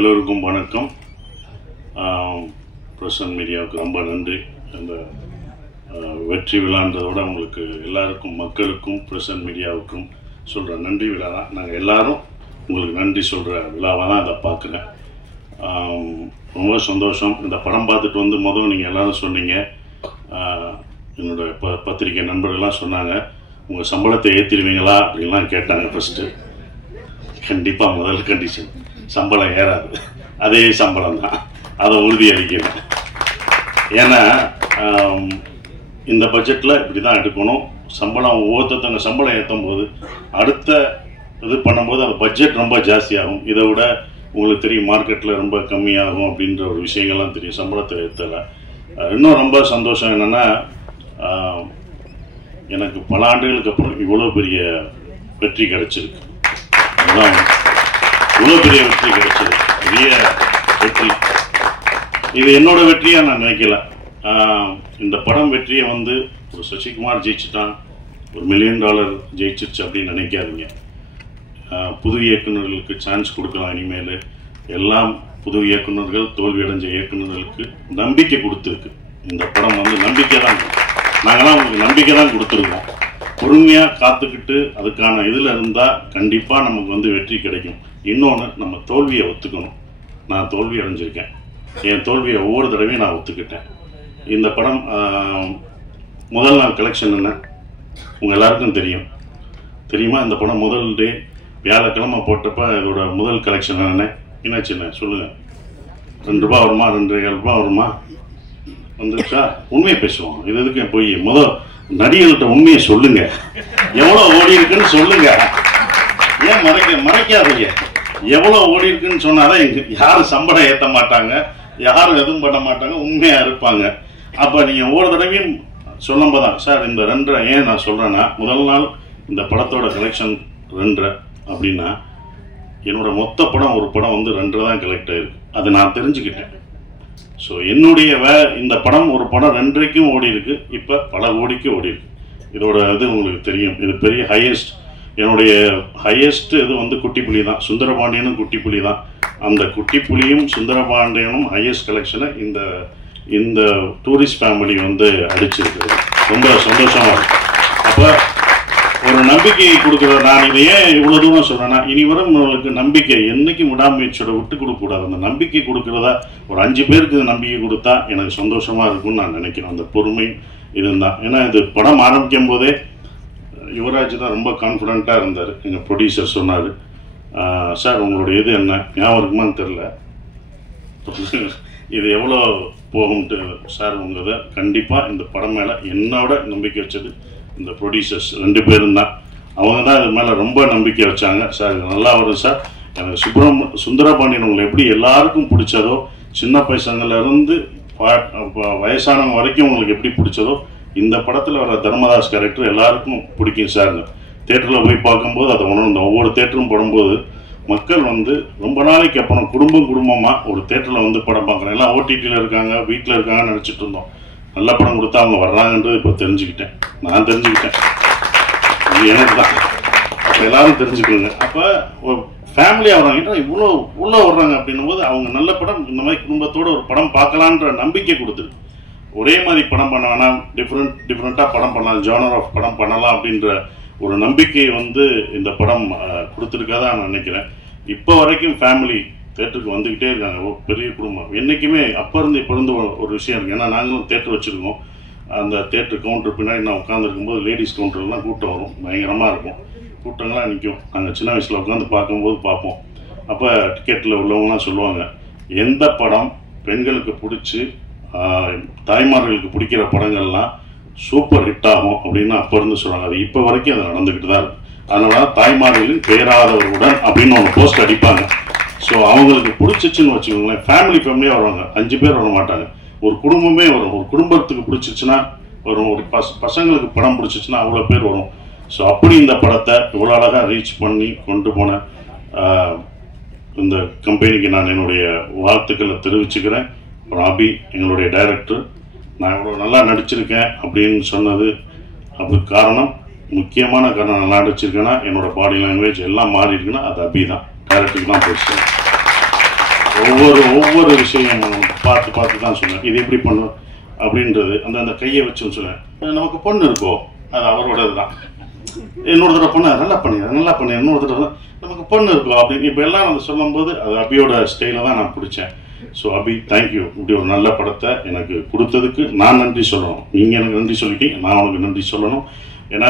எல்லோருக்கும் வணக்கம். பிரசன் மீடியாவுக்கு ரொம்ப நன்றி. அந்த வெற்றி விழான்றதோட உங்களுக்கு எல்லாருக்கும், மக்களுக்கும், பிரசன் மீடியாவுக்கும் சொல்கிற நன்றி விழா தான். நாங்கள் எல்லாரும் உங்களுக்கு நன்றி சொல்கிற விழாவாக தான் இதை பார்க்குறேன். ரொம்ப சந்தோஷம். இந்த படம் பார்த்துட்டு வந்து முதல்ல நீங்கள் எல்லோரும் சொன்னீங்க, என்னோடய பத்திரிகை நண்பர்கள்லாம் சொன்னாங்க, உங்கள் சம்பளத்தை ஏற்றிடுவீங்களா அப்படின்லாம் கேட்டாங்க. ஃபஸ்ட்டு கண்டிப்பாக முதல் கண்டிஷன் சம்பளம் ஏறாது, அதே சம்பளம் தான், அதை உறுதியளிக்கிறேன். ஏன்னா இந்த பட்ஜெட்டில் இப்படி தான் எடுக்கணும். சம்பளம் ஒவ்வொருத்தங்க சம்பளம் ஏற்றும் போது அடுத்த இது பண்ணும்போது அந்த பட்ஜெட் ரொம்ப ஜாஸ்தியாகும். இதை விட உங்களுக்கு தெரியும் மார்க்கெட்டில் ரொம்ப கம்மியாகும் அப்படின்ற ஒரு விஷயங்கள்லாம் தெரியும். சம்பளத்தை ஏற்றலை. இன்னும் ரொம்ப சந்தோஷம் என்னென்னா, எனக்கு பல ஆண்டுகளுக்கு அப்புறம் இவ்வளோ பெரிய வெற்றி கிடைச்சிருக்கு. அதுதான் இவ்வளோ பெரிய வெற்றி கிடைச்சிருக்கு, பெரிய வெற்றி. இது என்னோட வெற்றியாக நான் நினைக்கல. இந்த படம் வெற்றியை வந்து ஒரு சசிகுமார் ஜெயிச்சுட்டான், ஒரு $1 மில்லியன் ஜெயிச்சிருச்சு அப்படின்னு நினைக்காதீங்க. புது இயக்குநர்களுக்கு சான்ஸ் கொடுக்கலாம். இனிமேல் எல்லாம் புது இயக்குநர்கள், தோல்வியடைஞ்ச இயக்குநர்களுக்கு நம்பிக்கை கொடுத்துருக்கு. இந்த படம் வந்து நம்பிக்கை தான். நாங்களாம் உங்களுக்கு நம்பிக்கை தான் கொடுத்துருக்கோம். பொறுமையாக காத்துக்கிட்டு அதுக்கான இதில் இருந்தால் கண்டிப்பாக நமக்கு வந்து வெற்றி கிடைக்கும். இன்னொன்று, நம்ம தோல்வியை ஒத்துக்கணும். நான் தோல்வி அடைஞ்சிருக்கேன். என் தோல்வியை ஒவ்வொரு தடவையும் நான் ஒத்துக்கிட்டேன். இந்த படம் முதல் நாள் கலெக்ஷன் என்ன உங்கள் எல்லாருக்கும் தெரியுமா? இந்த படம் முதல் டே வியாழக்கிழமை போட்டப்போ இதோட முதல் கலெக்ஷன் என்னாச்சுண்ணே சொல்லுங்கள். ₹2 வருமா, ₹2.25 வருமா? வந்துருச்சா? உண்மையை பேசுவோம். இது எதுக்கு போய் நடிகர்கள்ட்ட உண்மையை சொல்லுங்க. எவ்வளோ ஓடி இருக்குன்னு சொல்லுங்க. ஏன் மறைக்காதீங்க. எவ்வளோ ஓடி இருக்குன்னு சொன்னாதான் யாரும் சம்பளம் ஏற்ற மாட்டாங்க, யாரும் எதுவும் பண்ண மாட்டாங்க, உண்மையாக இருப்பாங்க. அப்போ நீங்கள் ஒவ்வொரு தடவையும் சொல்லும் போதான், சார் இந்த 2.5 ஏன் நான் சொல்கிறேன்னா, முதல் நாள் இந்த படத்தோட கலெக்ஷன் 2.5 அப்படின்னா என்னோட மொத்த படம் ஒரு படம் வந்து 2.5 தான் கலெக்ட் ஆயிருக்கு. அதை நான் தெரிஞ்சுக்கிட்டேன். ஸோ என்னுடைய இந்த படம் ஒரு படம் 2.5க்கும் ஓடி இருக்கு, இப்போ பல கோடிக்கு ஓடி இருக்கு. இதோட இது உங்களுக்கு தெரியும். இது பெரிய ஹையஸ்ட், என்னுடைய ஹையஸ்ட் இது வந்து குட்டிப்புலி தான். சுந்தரபாண்டியனும் குட்டிப்புலி தான். அந்த குட்டிப்புலியும் சுந்தரபாண்டியனும் ஹையஸ்ட் கலெக்ஷனை இந்த டூரிஸ்ட் ஃபேமிலி வந்து அடிச்சிருக்கு. ரொம்ப சந்தோஷமாக இருக்கு. அப்போ ஒரு நம்பிக்கையை கொடுக்குற, நான் இதை ஏன் இவ்வளோ தூரம் சொல்கிறேன்னா, இனி வரும் உங்களுக்கு நம்பிக்கை என்றைக்கும் விடாமுயற்சியோட விட்டு கொடுக்கக்கூடாது. அந்த நம்பிக்கை கொடுக்குறதா ஒரு 5 பேருக்கு நம்பிக்கை கொடுத்தா எனக்கு சந்தோஷமாக இருக்கும்னு நான் நினைக்கிறேன். அந்த பொறுமை இதுதான். ஏன்னா இது படம் ஆரம்பிக்கும் போதே யுவராஜ் தான் ரொம்ப கான்ஃபிடென்ட்டாக இருந்தார். எங்கள் ப்ரொடியூசர் சொன்னார், சார் உங்களுடைய இது என்ன ஞாபகம் இருக்குமான்னு தெரில, இது எவ்வளோ போகும்ட்டு. சார் உங்கள் இதை கண்டிப்பாக இந்த படம் மேலே என்னோட நம்பிக்கை வச்சது இந்த ப்ரொடியூசர்ஸ் 2 பேரும் தான். அவங்க தான் இது மேலே ரொம்ப நம்பிக்கை வச்சாங்க. சார் இது நல்லா வரும் சார். எனக்கு சுந்தரபாண்டியன் உங்களை எப்படி எல்லாருக்கும் பிடிச்சதோ, சின்ன பசங்கள்லேருந்து வயசானவங்க வரைக்கும் உங்களுக்கு எப்படி பிடிச்சதோ, இந்த படத்தில் வர தர்மதாஸ் கேரக்டர் எல்லாருக்கும் பிடிக்கும் சார். தேட்டரில் போய் பார்க்கும்போது அதை உணர்ந்தோம். ஒவ்வொரு தேட்டரும் படும்போது மக்கள் வந்து ரொம்ப நாளைக்கு அப்புறம் குடும்பமாக ஒரு தேட்டரில் வந்து படம் பார்க்குறேன். எல்லாம் ஓடிடியில் இருக்காங்க, வீட்டில் இருக்காங்கன்னு நினச்சிட்டு இருந்தோம். நல்ல படம் கொடுத்தா அவங்க வர்றாங்கன்றது இப்போ தெரிஞ்சுக்கிட்டேன். நான் தெரிஞ்சுக்கிட்டேன், இது எனக்கு தான். அப்போ எல்லாரும் தெரிஞ்சுக்கோங்க. அப்போ ஃபேமிலியாக வர்றாங்க, இவ்வளோ உள்ளே வர்றாங்க அப்படின்னும் போது அவங்க நல்ல படம், இந்த மாதிரி குடும்பத்தோடு ஒரு படம் பார்க்கலான்ற நம்பிக்கை கொடுத்துருக்கு. ஒரே மாதிரி படம் பண்ண வேணாம், டிஃப்ரெண்ட்டாக படம் பண்ணலாம், ஜானர் ஆஃப் படம் பண்ணலாம் அப்படின்ற ஒரு நம்பிக்கையை வந்து இந்த படம் கொடுத்துருக்காதான் நான் நினைக்கிறேன். இப்போ வரைக்கும் ஃபேமிலி தேட்டருக்கு வந்துக்கிட்டே இருக்காங்க. பெரிய குடும்பம் என்றைக்குமே அப்போ இருந்து இப்போ இருந்து ஒரு விஷயம் இருக்குது. ஏன்னா நாங்களும் தேட்டர் வச்சுருக்கோம். அந்த தேட்டர் கவுண்டர் பின்னாடி நான் உட்காந்துருக்கும்போது லேடிஸ் கவுண்டர்லாம் கூட்டம் வரும், பயங்கரமாக இருக்கும். கூட்டங்கள்லாம் நிற்கும். நாங்கள் சின்ன வயசில் உட்காந்து பார்க்கும்போது பார்ப்போம். அப்போ டிக்கெட்டில் உள்ளவங்கலாம் சொல்லுவாங்க, எந்த படம் பெண்களுக்கு பிடிச்சி தாய்மார்களுக்கு பிடிக்கிற படங்கள்லாம் சூப்பர் ஹிட் ஆகும் அப்படின்னு அப்போ இருந்து சொல்கிறாங்க. அது இப்போ வரைக்கும் அது நடந்துக்கிட்டு தான் இருக்குது. அதனால தாய்மார்களின் பேராதவர்களுடன் அப்படின்னு ஒன்று போஸ்ட் அடிப்பாங்க. ஸோ அவங்களுக்கு பிடிச்சிச்சுன்னு வச்சுக்கோங்களேன், ஃபேமிலியாக வருவாங்க. 5 பேர் வர மாட்டாங்க, ஒரு குடும்பமே வரும். ஒரு குடும்பத்துக்கு பிடிச்சிச்சுன்னா வரும், ஒரு பசங்களுக்கு படம் பிடிச்சிச்சுன்னா அவ்வளோ பேர் வரும். ஸோ அப்படி இந்த படத்தை இவ்வளோ அழகாக ரீச் பண்ணி கொண்டு போன இந்த கம்பெனிக்கு நான் என்னுடைய வாழ்த்துக்களை தெரிவிச்சுக்கிறேன். அபி எங்களுடைய டைரக்டர், நான் இவ்வளோ நல்லா நடிச்சிருக்கேன் அப்படின்னு சொன்னது அதுக்கு காரணம், முக்கியமான காரணம் நல்லா நடிச்சிருக்கேன்னா என்னோட பாடி லாங்குவேஜ் எல்லாம் மாறி இருக்குன்னா அது அபி தான், டைரக்டருக்கு தான் பேசுகிறேன். ஒவ்வொரு விஷயம் பார்த்து தான் சொன்னேன். இது எப்படி பண்ணும் அப்படின்றது அந்த கையை வச்சுன்னு சொன்னேன். நமக்கு பொண்ணு இருக்கோ அது அவரோடது தான். இன்னொரு தடவை பொண்ணு நல்லா பண்ணி இன்னொரு தடவை நமக்கு பொண்ணு இருக்கோ அப்படின்னு இப்போ எல்லாம் நம்ம சொல்லும்போது அது அபியோட ஸ்டைல தான் நான் பிடிச்சேன். ஸோ அபி, தேங்க்யூ. இப்படி ஒரு நல்ல படத்தை எனக்கு கொடுத்ததுக்கு நான் நன்றி சொல்லணும். நீங்கள் எனக்கு நன்றி சொல்லிட்டீங்க, நான் உனக்கு நன்றி சொல்லணும். ஏன்னா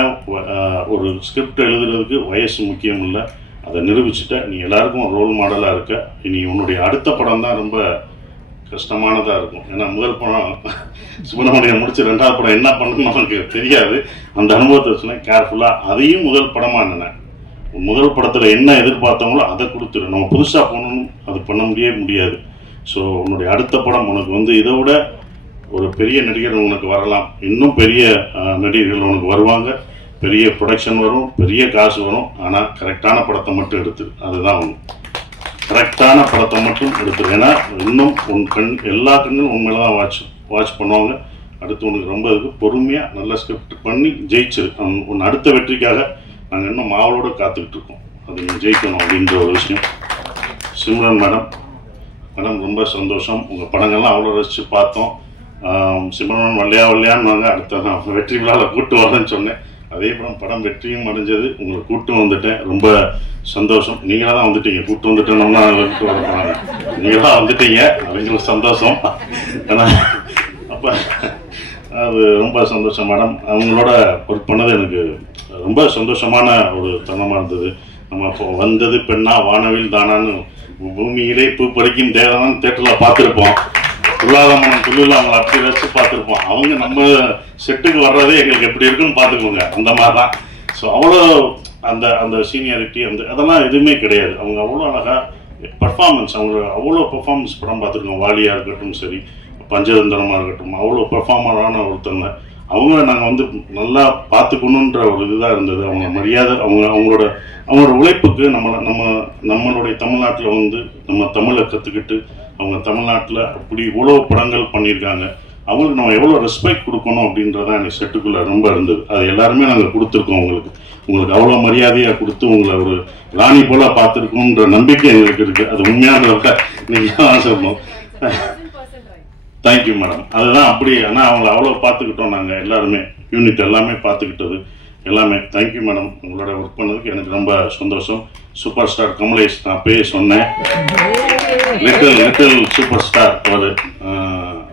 ஒரு ஸ்கிரிப்ட் எழுதுறதுக்கு வயசு முக்கியம் இல்லை, அதை நிரூபிச்சுட்ட. நீ எல்லாருக்கும் ரோல் மாடலாக இருக்க. இனி உன்னுடைய அடுத்த படம் தான் ரொம்ப கஷ்டமானதாக இருக்கும். ஏன்னா முதல் படம் சுப்பிரமணியம் முடிச்சு 2வது படம் என்ன பண்ணணும்னு நமக்கு தெரியாது. அந்த அனுபவத்தை சொன்னேன் கேர்ஃபுல்லாக. அதையும் முதல் படமாக நினைனேன். முதல் படத்தில் என்ன எதிர்பார்த்தவங்களோ அதை கொடுத்துரு. நம்ம புதுசாக போகணும், அது பண்ண முடியாது. ஸோ உன்னுடைய அடுத்த படம் உனக்கு இதை விட ஒரு பெரிய நடிகர் உனக்கு வரலாம், இன்னும் பெரிய நடிகர்கள் உனக்கு வருவாங்க, பெரிய ப்ரொடக்ஷன் வரும், பெரிய காசு வரும். ஆனால் கரெக்டான படத்தை மட்டும் எடுத்துரு. அதுதான் ஒன்று. கரெக்டான படத்தை மட்டும் எடுத்துரு. ஏன்னா இன்னும் உன் எல்லா கண்ணும் உண்மையில தான் வாட்ச் பண்ணுவாங்க. அடுத்து உனக்கு ரொம்ப இதுக்கு பொறுமையாக நல்ல ஸ்கிரிப்ட் பண்ணி ஜெயிச்சிரு. உன் அடுத்த வெற்றிக்காக நாங்கள் இன்னும் மாவளோடு காத்துக்கிட்டு இருக்கோம். அது நீங்கள் ஜெயிக்கணும் அப்படின்ற ஒரு விஷயம். சிம்ரன் மேடம் ரொம்ப சந்தோஷம். உங்கள் படங்கள்லாம் அவ்வளோ ரசித்து பார்த்தோம். சிம்ரன் வல்லையான்னு அடுத்த நான் வெற்றி விழாவில் கூட்டு வரேன்னு சொன்னேன். அதே படம் வெற்றியும் அடைஞ்சது. உங்களை கூட்டு வந்துட்டேன், ரொம்ப சந்தோஷம். நீங்களாக தான் வந்துட்டீங்க. கூட்டு வந்துட்டேன்னா கூட்டு வர போனாங்க, நீங்களாக வந்துட்டீங்க, அவங்களுக்கு சந்தோஷம். ஏன்னா அப்போ அது ரொம்ப சந்தோஷம் மேடம். அவங்களோட ஒர்க் பண்ணது எனக்கு ரொம்ப சந்தோஷமான ஒரு தருணமாக இருந்தது. நம்ம இப்போ வந்தது பெண்ணா வானவில் தானான்னு பூமியிலே பூ பறிக்கும் தேவதான் தேட்டரில் பார்த்துருப்போம். துல்லாதமனம் துள்ளில் அவங்களை அப்படி வச்சு பார்த்துருப்போம். அவங்க நம்ம செட்டுக்கு வர்றதே எங்களுக்கு எப்படி இருக்குன்னு பார்த்துக்கோங்க, அந்த மாதிரி தான். ஸோ அவ்வளோ அந்த சீனியாரிட்டி அதெல்லாம் எதுவுமே கிடையாது. அவங்க அவ்வளோ அழகாக பர்ஃபார்மன்ஸ், அவங்க அவ்வளோ பர்ஃபார்மன்ஸ் படம் பார்த்துருக்கோம். வாலியாக இருக்கட்டும் சரி, பஞ்சதந்திரமாக இருக்கட்டும், அவ்வளோ பர்ஃபார்மரான ஒருத்தங்க. அவங்கள நாங்கள் நல்லா பார்த்துக்கணுன்ற ஒரு இதுதான் இருந்தது. அவங்க மரியாதை, அவங்களோட உழைப்புக்கு நம்மளுடைய தமிழ்நாட்டில் நம்ம தமிழை கற்றுக்கிட்டு அவங்க தமிழ்நாட்டில் அப்படி இவ்வளோ படங்கள் பண்ணியிருக்காங்க. அவங்களுக்கு நம்ம எவ்வளோ ரெஸ்பெக்ட் கொடுக்கணும் அப்படின்றதான் எனக்கு செட்டுக்குள்ளே ரொம்ப இருந்தது. அது எல்லாருமே நாங்கள் கொடுத்துருக்கோம். உங்களுக்கு அவ்வளோ மரியாதையாக கொடுத்து உங்களை ஒரு ராணி போல பார்த்துருக்கோன்ற நம்பிக்கை எங்களுக்கு இருக்குது. அது உண்மையானதை நீங்கள் தான் சொல்லணும். Thank you madam. அதுதான் அப்படி. ஆனால் அவங்கள அவ்வளோ பார்த்துக்கிட்டோம் நாங்கள் எல்லாருமே, யூனிட் எல்லாமே பார்த்துக்கிட்டது எல்லாமே. Thank you madam. உங்களோட ஒர்க் பண்ணதுக்கு எனக்கு ரொம்ப சந்தோஷம். சூப்பர் ஸ்டார் கமலேஷ், நான் அப்பயே சொன்னேன், லிட்டில் சூப்பர் ஸ்டார். அவர்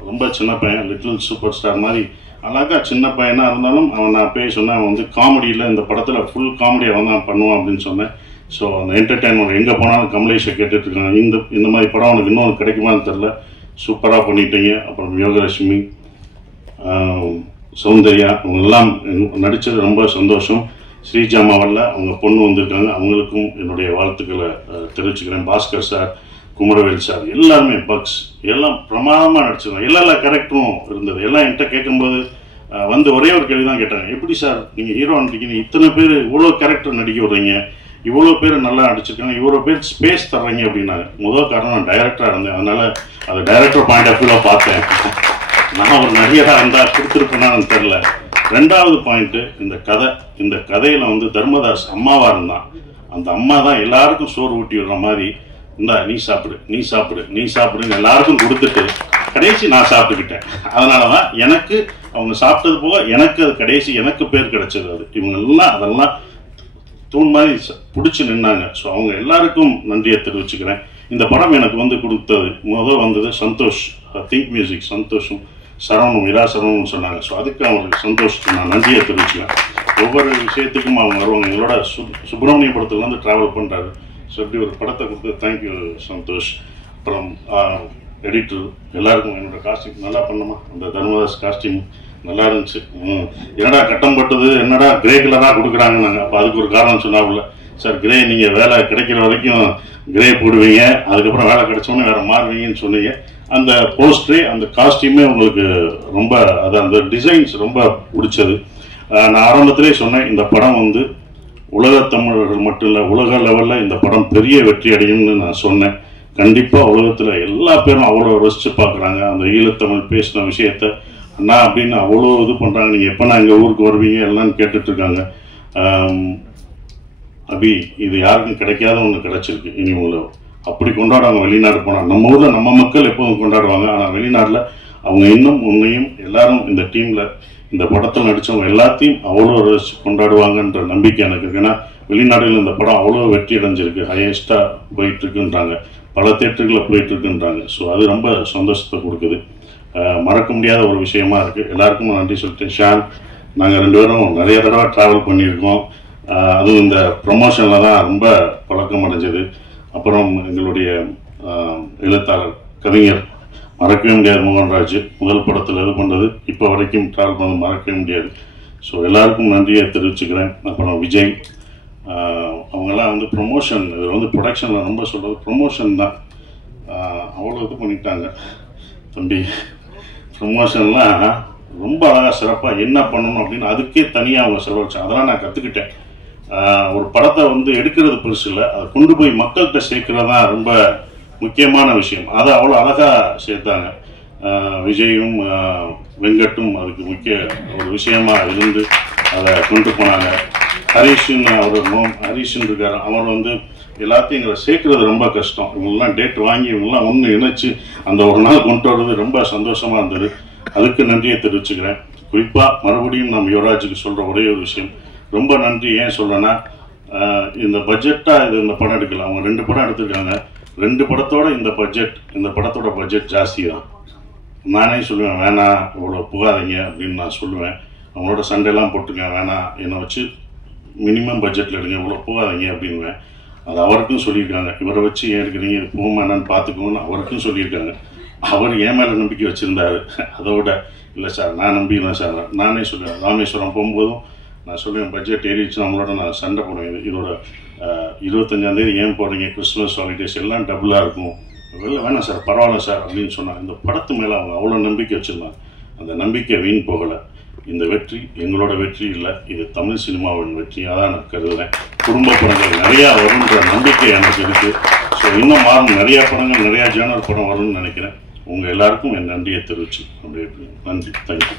ரொம்ப சின்ன பையன், லிட்டில் சூப்பர் ஸ்டார் மாதிரி அழகாக சின்ன பையனாக இருந்தாலும் நான் அப்பயே சொன்னேன், அவன் காமெடியில் இந்த படத்தில் ஃபுல் காமெடியை அவன் பண்ணுவான் அப்படின்னு சொன்னேன். ஸோ அந்த என்டர்டெயின்மெண்ட் எங்கே போனாலும் கமலேஷை கேட்டுட்ருக்காங்க. இந்த மாதிரி படம் அவனுக்கு இன்னொன்று கிடைக்குமான்னு தெரில. சூப்பராக பண்ணிட்டீங்க. அப்புறம் யோகலட்சுமி, சௌந்தர்யா, அவங்கெல்லாம் நடித்தது ரொம்ப சந்தோஷம். ஸ்ரீஜாமாவில் அவங்க பொண்ணு வந்திருக்காங்க, அவங்களுக்கும் என்னுடைய வாழ்த்துக்களை தெரிவிச்சுக்கிறேன். பாஸ்கர் சார், குமரவேல் சார், எல்லாருமே பக்ஸ் எல்லாம் பிரமாதமாக நடிச்சிருந்தாங்க. எல்லா கேரக்டரும் இருந்தது. எல்லாம் என்கிட்ட கேட்கும்போது ஒரே ஒரு கேள்வி தான் கேட்டாங்க, எப்படி சார் நீங்கள் ஹீரோ நடிக்கிறீங்க, இத்தனை பேர் இவ்வளோ கேரக்டர் நடிக்க விடுறீங்க, இவ்வளோ பேர் நல்லா நடிச்சிருக்காங்க, இவ்வளோ பேர் ஸ்பேஸ் தர்றீங்க அப்படின்னாங்க. முதல் காரணம் நான் டைரக்டராக இருந்தேன், அதனால அது டைரக்டர் பாயிண்ட் ஆஃப் வியூவில் பார்த்தேன். நான் ஒரு நடிகராக இருந்தால் கொடுத்துருப்பேனான்னு தெரில. 2வது பாயிண்ட்டு, இந்த கதையில் தர்மதாஸ் அம்மாவாக இருந்தான். அந்த அம்மா தான் எல்லாருக்கும் சோறு ஊட்டி விடுற மாதிரி, இந்தா நீ சாப்பிடுன்னு எல்லாருக்கும் கொடுத்துட்டு கடைசி நான் சாப்பிட்டுக்கிட்டேன். அதனால தான் எனக்கு அவங்க சாப்பிட்டது போக எனக்கு அது கடைசி எனக்கு பேர் கிடைச்சது. அது இவங்கெல்லாம் அதெல்லாம் தூண் மாதிரி பிடிச்சி நின்னாங்க. ஸோ அவங்க எல்லாருக்கும் நன்றியை தெரிவிச்சுக்கிறேன். இந்த படம் எனக்கு கொடுத்தது வந்தது சந்தோஷ், திங்க் மியூசிக் சந்தோஷும் சரவணும், இரா சரவணும்னு சொன்னாங்க. ஸோ அதுக்கு அவங்களுக்கு சந்தோஷத்துக்கு நான் நன்றியை தெரிவிச்சுக்கிறேன். ஒவ்வொரு விஷயத்துக்கும் அவங்க வருவாங்க. எங்களோட சுப்பிரமணிய படத்துலேருந்து ட்ராவல் பண்ணுறாரு. ஸோ இப்படி ஒரு படத்தை கொடுத்து தேங்க்யூ சந்தோஷ். அப்புறம் எடிட்டர் எல்லாருக்கும் என்னோடய காஸ்டியூம் நல்லா பண்ணுமா, அந்த தர்மதாஸ் காஸ்டியூம் நல்லா இருந்துச்சு. என்னடா கட்டம் பட்டது, என்னடா கிரே கலராக கொடுக்குறாங்க நாங்கள். அப்போ அதுக்கு ஒரு காரணம் சொன்னாப்புல, சார் கிரே நீங்கள் வேலை கிடைக்கிற வரைக்கும் கிரே போடுவீங்க, அதுக்கப்புறம் வேலை கிடைச்சோன்னே வேறு மாறுவீங்கன்னு சொன்னீங்க. அந்த போஸ்டரே அந்த காஸ்டியூமே உங்களுக்கு ரொம்ப அந்த டிசைன்ஸ் ரொம்ப பிடிச்சது. நான் ஆரம்பத்திலே சொன்னேன், இந்த படம் உலகத் தமிழர்கள் மட்டும் இல்லை, உலக லெவலில் இந்த படம் பெரிய வெற்றி அடையும்னு நான் சொன்னேன். கண்டிப்பாக உலகத்தில் எல்லா பேரும் அவ்வளோ ரசித்து பார்க்குறாங்க. அந்த ஈழத்தமிழ் பேசின விஷயத்த அண்ணா அப்படின்னு அவ்வளோ இது பண்ணுறாங்க. நீங்கள் எப்போ நான் எங்கள் ஊருக்கு வருவீங்க எல்லாம் கேட்டுட்ருக்காங்க. அபி, இது யாருக்கும் கிடைக்காத ஒன்று கிடச்சிருக்கு. இனி உங்களை அப்படி கொண்டாடுவாங்க. வெளிநாடு போனால் நம்ம ஊரில் நம்ம மக்கள் எப்போதும் கொண்டாடுவாங்க. ஆனால் வெளிநாட்டில் அவங்க இன்னும் உன்னையும் எல்லாரும் இந்த டீமில் இந்த படத்தில் நடித்தவங்க எல்லாத்தையும் அவ்வளோ கொண்டாடுவாங்கன்ற நம்பிக்கை எனக்கு இருக்குது. ஏன்னா வெளிநாடுகளில் இந்த படம் அவ்வளோ வெற்றி அடைஞ்சிருக்கு, ஹையஸ்ட்டாக போயிட்டுருக்குன்றாங்க, பல தேட்டர்களில் போயிட்டுருக்குன்றாங்க. ஸோ அது ரொம்ப சந்தோஷத்தை கொடுக்குது, மறக்க முடியாத ஒரு விஷயமா இருக்குது. எல்லாருக்கும் நன்றி சொல்லிட்டு ஷான், நாங்கள் 2 பேரும் நிறைய தடவை ட்ராவல் பண்ணியிருக்கோம். அதுவும் இந்த ப்ரொமோஷனில் தான் ரொம்ப பழக்கம் அடைஞ்சது. அப்புறம் எங்களுடைய எழுத்தாளர் கவிஞர் மறக்கவே முடியாது மோகன்ராஜ், முதல் படத்தில் இது பண்ணுறது இப்போ வரைக்கும் ட்ராவல் பண்ணது மறக்கவே முடியாது. ஸோ எல்லாருக்கும் நன்றியை தெரிவிச்சுக்கிறேன். அப்புறம் விஜய், அவங்கெல்லாம் வந்து ப்ரொமோஷன், இது வந்து ப்ரொடக்ஷனில் ரொம்ப சொல்கிறது ப்ரொமோஷன் தான். அவ்வளோ இது பண்ணிட்டாங்க தம்பி. ப்ரொமோஷன்லாம் ரொம்ப அழகாக சிறப்பாக என்ன பண்ணணும் அப்படின்னு அதுக்கே தனியாக அவங்க செலவழிச்சாங்க. அதெல்லாம் நான் கற்றுக்கிட்டேன். ஒரு படத்தை வந்து எடுக்கிறது பெருசு இல்லை, அதை கொண்டு போய் மக்கள்கிட்ட சேர்க்கிறது தான் ரொம்ப முக்கியமான விஷயம். அதை அவ்வளோ அழகாக சேர்த்தாங்க. விஜயும் வெங்கட்டும் அதுக்கு முக்கிய ஒரு விஷயமா இருந்து அதை கொண்டு போனாங்க. ஹரிஷன் இருக்கார், அவர் வந்து எல்லாத்தையும் எங்களை சேர்க்கறது ரொம்ப கஷ்டம். இவங்கெல்லாம் டேட் வாங்கி இவங்கெல்லாம் ஒன்று இணைச்சு அந்த ஒரு நாள் கொண்டு வர்றது ரொம்ப சந்தோஷமாக இருந்தது. அதுக்கு நன்றியை தெரிவிச்சுக்கிறேன். குறிப்பாக மறுபடியும் நம்ம யுவராஜுக்கு சொல்கிற ஒரே ஒரு விஷயம், ரொம்ப நன்றி. ஏன் சொல்கிறேன்னா, இந்த பட்ஜெட்டாக இது இந்த படம் எடுக்கல, அவங்க 2 படம் எடுத்திருக்காங்க. 2 படத்தோட இந்த படத்தோட பட்ஜெட் ஜாஸ்தி தான். நானே சொல்லுவேன், வேணாம் இவ்வளோ புகாதீங்க அப்படின்னு நான் சொல்லுவேன். அவங்களோட சண்டைலாம் போட்டுங்க, வேணாம் என்னை வச்சு மினிமம் பட்ஜெட்டில் எடுங்க, இவ்வளோ போகாதீங்க அப்படின்வேன். அது அவருக்கும் சொல்லியிருக்காங்க, இவரை வச்சு ஏன் எடுக்கிறீங்க, இது போகுமா என்னன்னு பார்த்துக்கோன்னு அவருக்கும் சொல்லியிருக்காங்க. அவர் ஏன் மேலே நம்பிக்கை வச்சுருந்தாரு. அதோட இல்லை சார் நான் நம்பிக்கிறேன் சார். நானே சொல்லுவேன், ராமேஸ்வரம் போகும்போதும் நான் சொல்லுவேன், பட்ஜெட் ஏறிடுச்சு நம்மளோட நான் சண்டை போடுவேன், இதோட 25ஆம் தேதி ஏன் போடுறீங்க, கிறிஸ்துமஸ் ஹாலிடேஸ் எல்லாம் டபுளாக இருக்கும், வெளில வேணாம் சார் பரவாயில்ல சார் அப்படின்னு சொன்னாங்க. இந்த படத்து மேலே அவங்க அவ்வளோ நம்பிக்கை வச்சுருந்தாங்க. அந்த நம்பிக்கை வீண் போகலை. இந்த வெற்றி எங்களோட வெற்றி இல்லை, இது தமிழ் சினிமாவின் வெற்றியாக தான் நான் கருதுகிறேன். குடும்ப படங்கள் நிறையா வரும்ன்ற நம்பிக்கை எனக்கு இருக்குது. ஸோ இன்னும் மாறும், நிறையா படங்கள், நிறையா ஜேர்னல் படம் வரும்னு நினைக்கிறேன். உங்கள் எல்லாருக்கும் என் நன்றியை தெரிவிச்சு அப்படியே நன்றி. தேங்க்யூ.